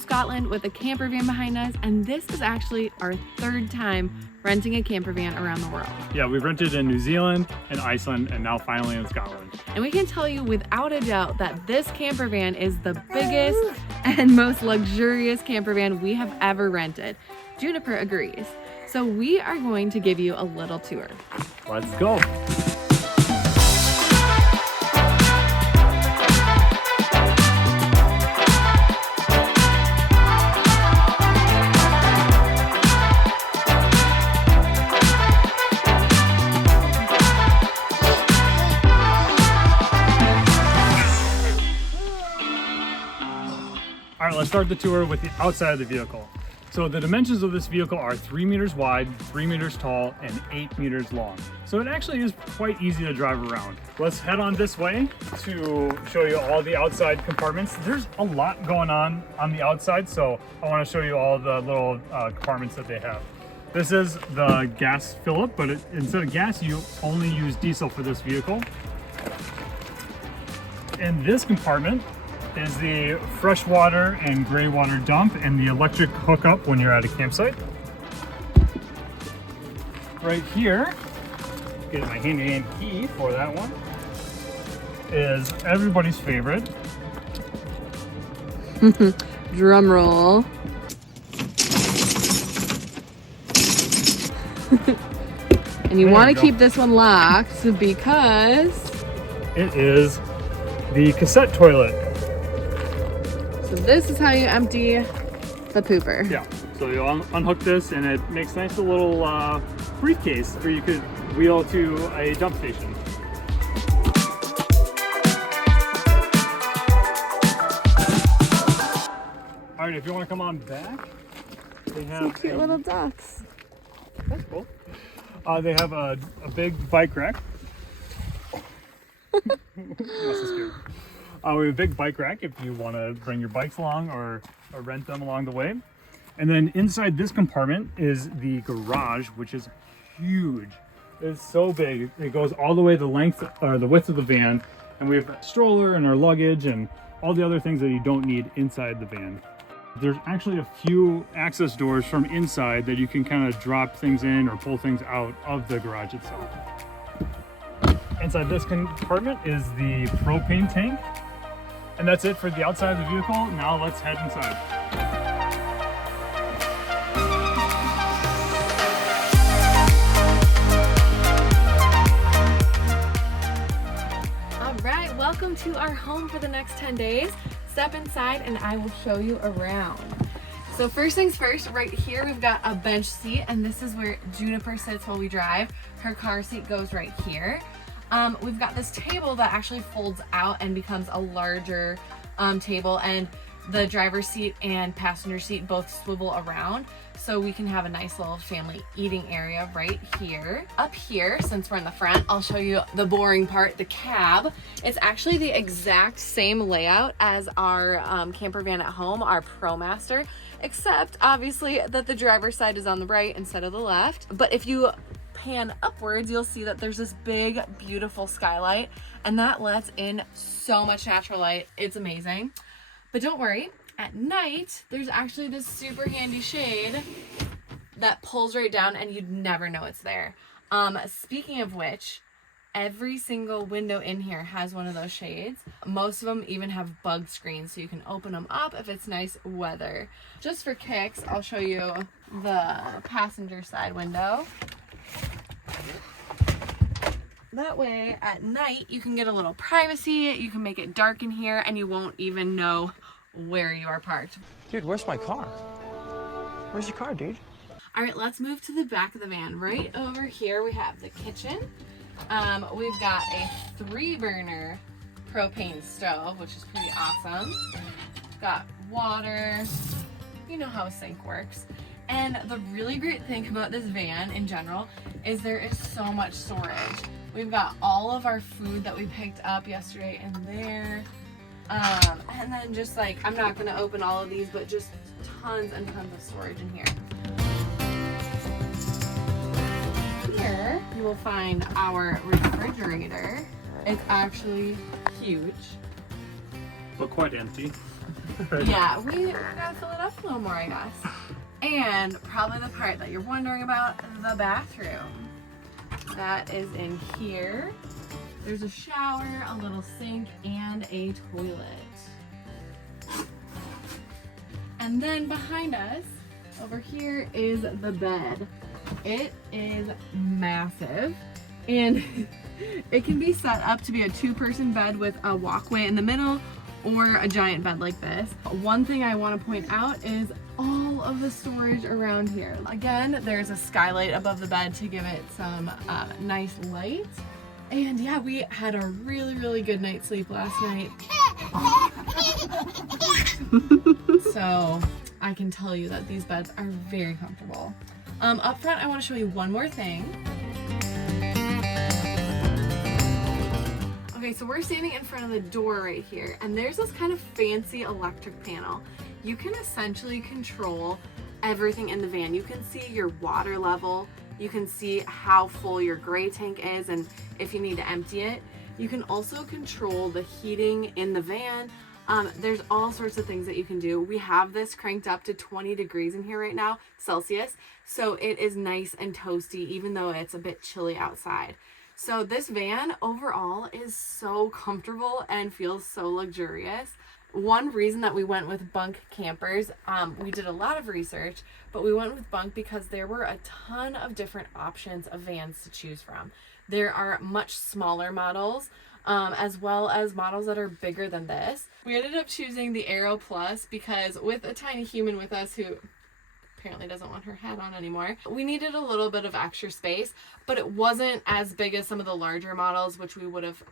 Scotland with a camper van behind us, and this is actually our third time renting a camper van around the world. Yeah, we've rented in New Zealand and Iceland and now finally in Scotland. And we can tell you without a doubt that this camper van is the biggest and most luxurious camper van we have ever rented. Juniper agrees. So we are going to give you a little tour. Let's go. All right, let's start the tour with the outside of the vehicle. So the dimensions of this vehicle are 3 meters wide, 3 meters tall, and 8 meters long. So it actually is quite easy to drive around. Let's head on this way to show you all the outside compartments. There's a lot going on the outside, so I want to show you all the little compartments that they have. This is the gas fill-up, but instead of gas, you only use diesel for this vehicle. In this compartment is the freshwater and gray water dump and the electric hookup when you're at a campsite. Right here, get my handy key for that one, is everybody's favorite. Drum roll. And you want to keep this one locked because it is the cassette toilet. So this is how you empty the pooper. Yeah, so you unhook this and it makes a nice little briefcase where you could wheel to a dump station. All right, if you want to come on back, they have some cute little ducks. That's cool. They have a big bike rack. We have a big bike rack if you want to bring your bikes along or rent them along the way. And then inside this compartment is the garage, which is huge. It's so big. It goes all the way the length or the width of the van. And we have a stroller and our luggage and all the other things that you don't need inside the van. There's actually a few access doors from inside that you can kind of drop things in or pull things out of the garage itself. Inside this compartment is the propane tank. And that's it for the outside of the vehicle. Now let's head inside. All right, welcome to our home for the next 10 days. Step inside and I will show you around. So first things first, right here we've got a bench seat, and this is where Juniper sits while we drive. Her car seat goes right here. We've got this table that actually folds out and becomes a larger table, and the driver's seat and passenger seat both swivel around, so we can have a nice little family eating area right here. Up here, since we're in the front, I'll show you the boring part, the cab. It's actually the exact same layout as our camper van at home, our ProMaster, except obviously that the driver's side is on the right instead of the left. But if you pan upwards, you'll see that there's this big, beautiful skylight, and that lets in so much natural light. It's amazing. But don't worry, at night, there's actually this super handy shade that pulls right down and you'd never know it's there. Speaking of which, every single window in here has one of those shades. Most of them even have bug screens, so you can open them up if it's nice weather. Just for kicks, I'll show you the passenger side window. That way at night you can get a little privacy, you can make it dark in here, and you won't even know where you are parked. Dude, where's my car? Where's your car, dude? All right, let's move to the back of the van. Right over here we have the kitchen. We've got a 3-burner propane stove, which is pretty awesome. Got water, you know how a sink works. And the really great thing about this van in general is there is so much storage. We've got all of our food that we picked up yesterday in there. And then just like, I'm not gonna open all of these, but just tons and tons of storage in here. Here, you will find our refrigerator. It's actually huge. But quite empty. Yeah, we gotta fill it up a little more, I guess. And probably the part that you're wondering about, the bathroom. That is in here. There's a shower, a little sink, and a toilet. And then behind us, over here is the bed. It is massive, and it can be set up to be a 2-person bed with a walkway in the middle, or a giant bed like this. One thing I want to point out is all of the storage around here. Again, there's a skylight above the bed to give it some nice light. And yeah, we had a really good night's sleep last night. So I can tell you that these beds are very comfortable. Up front, I want to show you one more thing. Okay, so we're standing in front of the door right here, and there's this kind of fancy electric panel. You can essentially control everything in the van. You can see your water level, you can see how full your gray tank is and if you need to empty it. You can also control the heating in the van. There's all sorts of things that you can do. We have this cranked up to 20 degrees in here right now, Celsius, so it is nice and toasty even though it's a bit chilly outside. So this van overall is so comfortable and feels so luxurious. One reason that we went with bunk campers, we did a lot of research, but we went with bunk because there were a ton of different options of vans to choose from. There are much smaller models, as well as models that are bigger than this. We ended up choosing the Aero Plus because with a tiny human with us who apparently doesn't want her hat on anymore, we needed a little bit of extra space, but it wasn't as big as some of the larger models, which we would have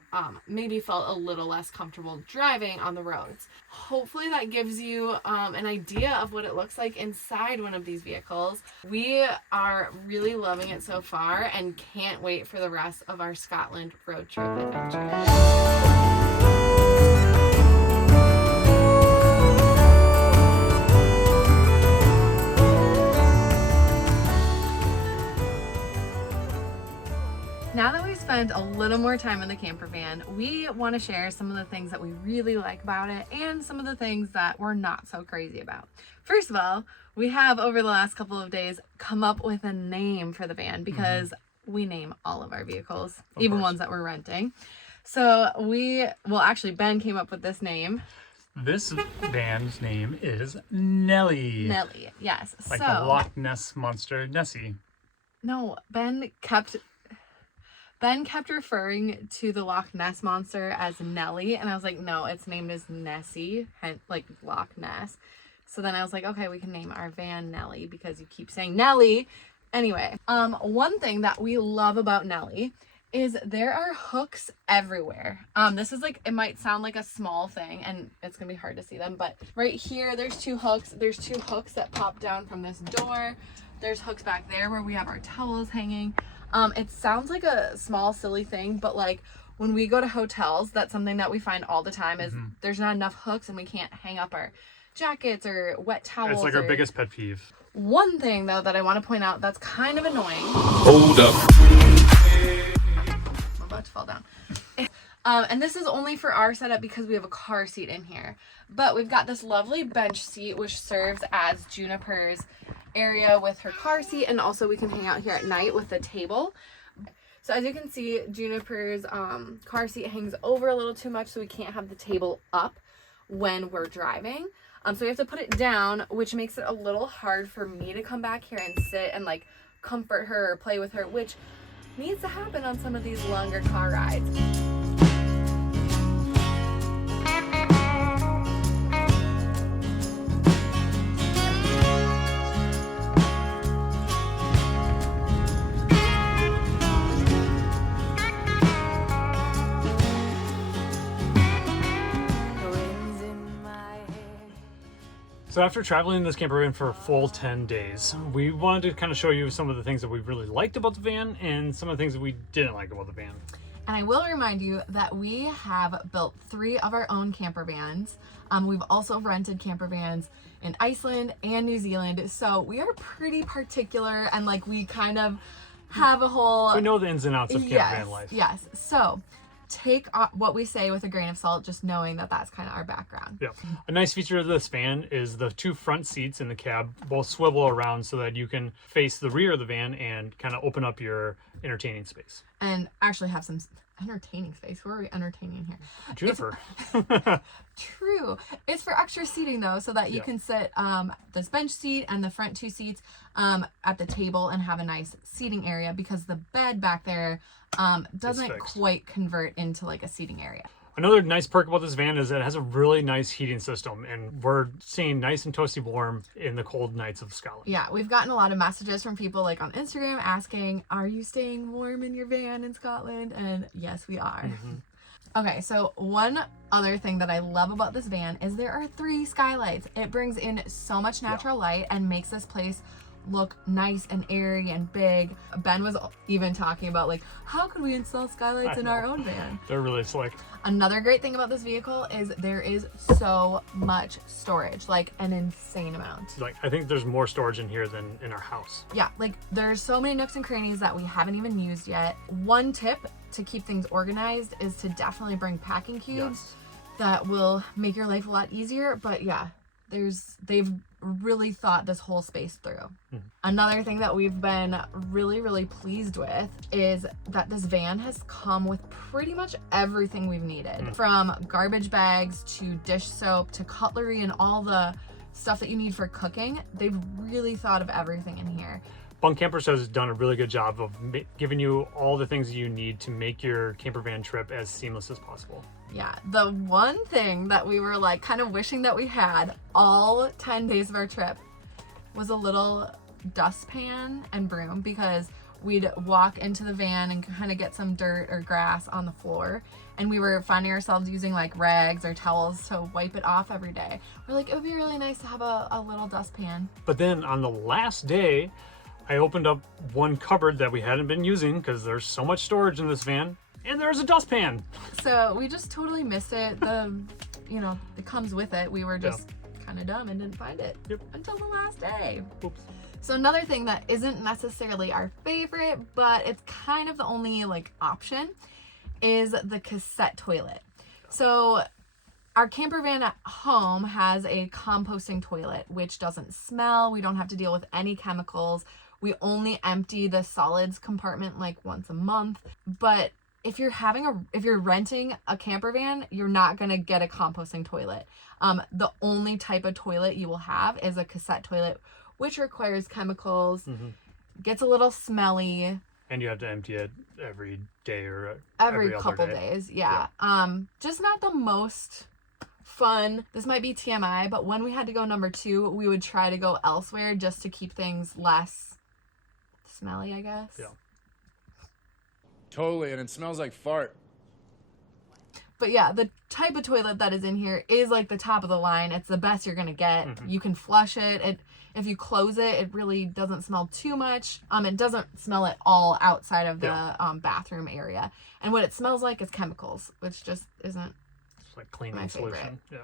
maybe felt a little less comfortable driving on the roads. Hopefully that gives you an idea of what it looks like inside one of these vehicles. We are really loving it so far and can't wait for the rest of our Scotland road trip adventure. Now that we've spent a little more time in the camper van, we want to share some of the things that we really like about it and some of the things that we're not so crazy about. First of all, we have over the last couple of days come up with a name for the van because we name all of our vehicles, even ones that we're renting. So actually Ben came up with this name. This van's name is Nelly. Nelly, yes. Like the Loch Ness monster Nessie. No, Ben kept referring to the Loch Ness monster as Nelly, and I was like, no, its name is Nessie, like Loch Ness. So then I was like, okay, we can name our van Nelly because you keep saying Nelly. Anyway, one thing that we love about Nelly is there are hooks everywhere. This is like, it might sound like a small thing and it's gonna be hard to see them, but right here, there's 2 hooks. There's 2 hooks that pop down from this door. There's hooks back there where we have our towels hanging. It sounds like a small, silly thing, but like when we go to hotels, that's something that we find all the time is there's not enough hooks and we can't hang up our jackets or wet towels. It's like our biggest pet peeve. One thing though that I want to point out that's kind of annoying. Hold up. I'm about to fall down. And this is only for our setup because we have a car seat in here. But we've got this lovely bench seat which serves as Juniper's area with her car seat, and also we can hang out here at night with the table. So as you can see, Juniper's car seat hangs over a little too much, so we can't have the table up when we're driving. So we have to put it down, which makes it a little hard for me to come back here and sit and like comfort her or play with her, which needs to happen on some of these longer car rides. So after traveling in this camper van for a full 10 days, we wanted to kind of show you some of the things that we really liked about the van and some of the things that we didn't like about the van. And I will remind you that we have built 3 of our own camper vans. We've also rented camper vans in Iceland and New Zealand. So we are pretty particular and like we kind of have a whole... We know the ins and outs of camper van life. Yes. So take what we say with a grain of salt, just knowing that that's kind of our background. Yeah. A nice feature of this van is the 2 front seats in the cab both swivel around so that you can face the rear of the van and kind of open up your entertaining space. And actually have some entertaining space. Who are we entertaining here? Juniper. True. It's for extra seating though, so that you can sit this bench seat and the front 2 seats at the table and have a nice seating area, because the bed back there doesn't quite convert into like a seating area. Another nice perk about this van is that it has a really nice heating system, and we're staying nice and toasty warm in the cold nights of Scotland. Yeah, we've gotten a lot of messages from people like on Instagram asking, are you staying warm in your van in Scotland? And yes, we are. Okay, so one other thing that I love about this van is there are 3 skylights. It brings in so much natural light and makes this place look nice and airy and big. Ben was even talking about like, how could we install skylights in our own van? They're really slick. Another great thing about this vehicle is there is so much storage, like an insane amount. Like, I think there's more storage in here than in our house. Yeah, like there's so many nooks and crannies that we haven't even used yet. One tip to keep things organized is to definitely bring packing cubes. That will make your life a lot easier. But yeah, they've really thought this whole space through. Another thing that we've been really pleased with is that this van has come with pretty much everything we've needed, from garbage bags to dish soap to cutlery and all the stuff that you need for cooking. They've really thought of everything in here. Bunk Campers has done a really good job of giving you all the things you need to make your camper van trip as seamless as possible. Yeah, the one thing that we were like kind of wishing that we had all 10 days of our trip was a little dustpan and broom, because we'd walk into the van and kind of get some dirt or grass on the floor, and we were finding ourselves using like rags or towels to wipe it off every day. We're like, it would be really nice to have a little dustpan. But then on the last day, I opened up one cupboard that we hadn't been using because there's so much storage in this van, and there's a dustpan. So we just totally missed it. It comes with it. We were just kind of dumb and didn't find it until the last day. Oops. So another thing that isn't necessarily our favorite, but it's kind of the only like option, is the cassette toilet. So our camper van at home has a composting toilet, which doesn't smell. We don't have to deal with any chemicals. We only empty the solids compartment like once a month. But if you're renting a camper van, you're not going to get a composting toilet. The only type of toilet you will have is a cassette toilet, which requires chemicals, gets a little smelly. And you have to empty it every day or every couple days. Yeah. Just not the most fun. This might be TMI, but when we had to go number 2, we would try to go elsewhere just to keep things less smelly, I guess. Yeah. Totally, and it smells like fart. But yeah, the type of toilet that is in here is like the top of the line. It's the best you're gonna get. You can flush it. If you close it, it really doesn't smell too much. It doesn't smell at all outside of the bathroom area. And what it smells like is chemicals, which just isn't It's like cleaning solution. Yeah.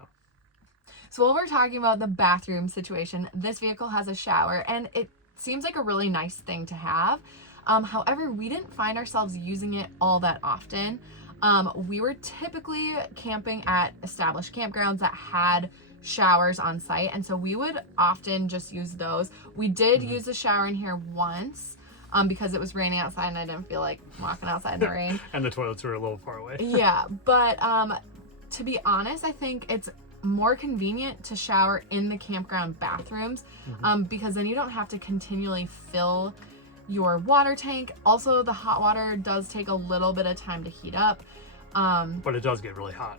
So while we're talking about the bathroom situation, this vehicle has a shower, and it seems like a really nice thing to have. However, we didn't find ourselves using it all that often. We were typically camping at established campgrounds that had showers on site, and so we would often just use those. We did use the shower in here once because it was raining outside and I didn't feel like walking outside in the rain. And the toilets were a little far away. Yeah, but to be honest, I think it's more convenient to shower in the campground bathrooms because then you don't have to continually fill your water tank. Also, the hot water does take a little bit of time to heat up. But it does get really hot.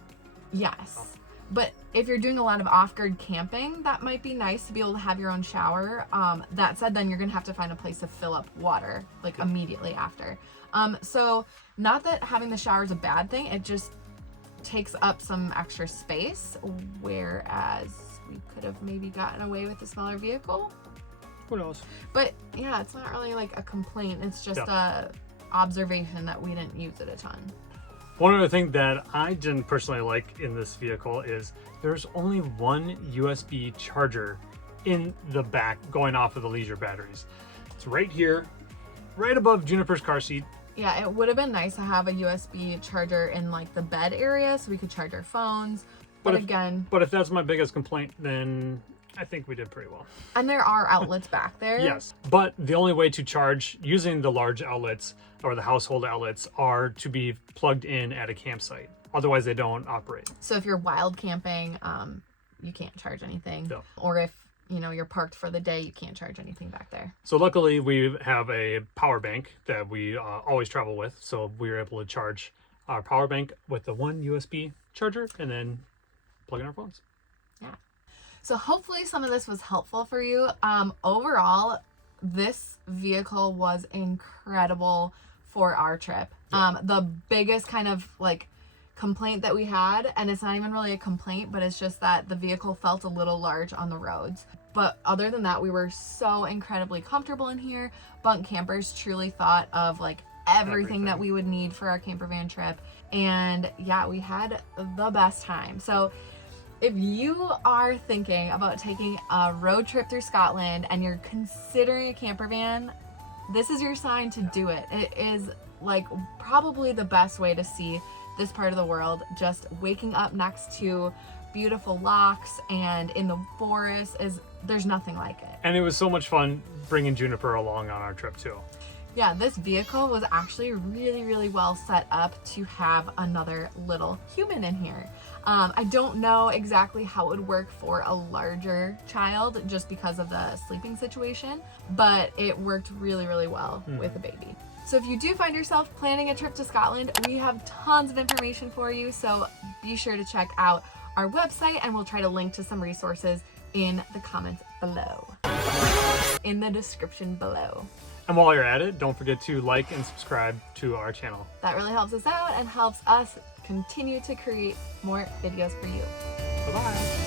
Yes. But if you're doing a lot of off-grid camping, that might be nice to be able to have your own shower. That said, then you're gonna have to find a place to fill up water like immediately after. So not that having the shower is a bad thing, it just takes up some extra space, whereas we could have maybe gotten away with a smaller vehicle. Who knows? But yeah, it's not really like a complaint. It's just a observation that we didn't use it a ton. One other thing that I didn't personally like in this vehicle is there's only one USB charger in the back going off of the leisure batteries. It's right here, right above Juniper's car seat, Yeah, it would have been nice to have a USB charger in like the bed area so we could charge our phones. But again... But if that's my biggest complaint, then I think we did pretty well. And there are outlets back there. Yes, but the only way to charge using the large outlets or the household outlets are to be plugged in at a campsite. Otherwise, they don't operate. So if you're wild camping, you can't charge anything. No. Or if, you know, you're parked for the day, you can't charge anything back there. So luckily, we have a power bank that we always travel with. So we were able to charge our power bank with the one USB charger and then plug in our phones. Yeah. So hopefully some of this was helpful for you. Overall, this vehicle was incredible for our trip. Yeah. The biggest kind of like complaint that we had, and it's not even really a complaint, but it's just that the vehicle felt a little large on the roads. But other than that, we were so incredibly comfortable in here. Bunk Campers truly thought of like everything that we would need for our camper van trip. And yeah, we had the best time. So if you are thinking about taking a road trip through Scotland and you're considering a camper van, this is your sign to do it. It is like probably the best way to see this part of the world, just waking up next to beautiful lochs and in the forest. There's nothing like it. And it was so much fun bringing Juniper along on our trip too. Yeah, this vehicle was actually really, really well set up to have another little human in here. I don't know exactly how it would work for a larger child just because of the sleeping situation, but it worked really, really well with a baby. So if you do find yourself planning a trip to Scotland, we have tons of information for you. So be sure to check out our website, and we'll try to link to some resources in the comments below, in the description below. And while you're at it, don't forget to like and subscribe to our channel. That really helps us out and helps us continue to create more videos for you. Bye-bye.